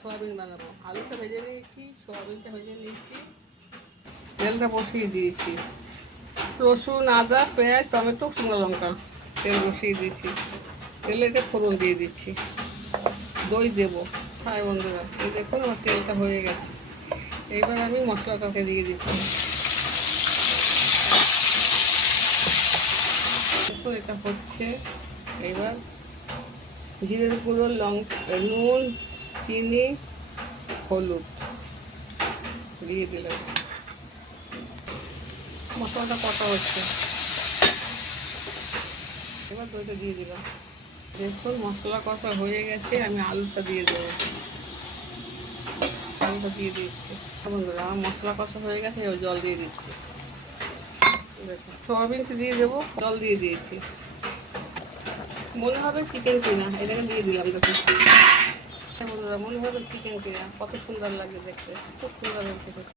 Soybean বানাবো। আলুটা ভেজে নিয়েছি, সোয়াবিনটা ভেজে নিয়েছি, তেলটা বসিয়ে দিয়েছি। রসুন, আদা, পেঁয়াজ, টমেটো, শুকনো লঙ্কা তেল বসিয়ে দিয়েছি। তেলেতে ফোড়ন দিয়ে দিচ্ছি, দই দেবো। হাই বন্ধুরা, এই দেখুন আমার তেলটা হয়ে গেছে। এইবার আমি মশলাটাকে দিয়ে দিচ্ছি। দেখুন এটা হচ্ছে। এইবার জিরের গুঁড়ো, নুন, চিনি, হলুদ দিয়ে দিলাম। মশলাটা কষা হচ্ছে, এবার দইটা দিয়ে দিলাম। দেখুন মশলা কষা হয়ে গেছে, আমি আলুটা দিয়ে দেবো। আলুটা দিয়ে দিচ্ছি। বন্ধুরা আমার মশলা কষা হয়ে গেছে, এবার জল দিয়ে দিচ্ছি। দেখুন সোয়াবিনটা দিয়ে দেবো, জল দিয়ে দিয়েছি। মনে হবে চিকেন কিনা, এটাকে দিয়ে দিলাম। দেখুন বন্ধুরা, মনে হবে চিকেন কিনা, কত সুন্দর লাগে দেখতে, খুব সুন্দর হচ্ছে।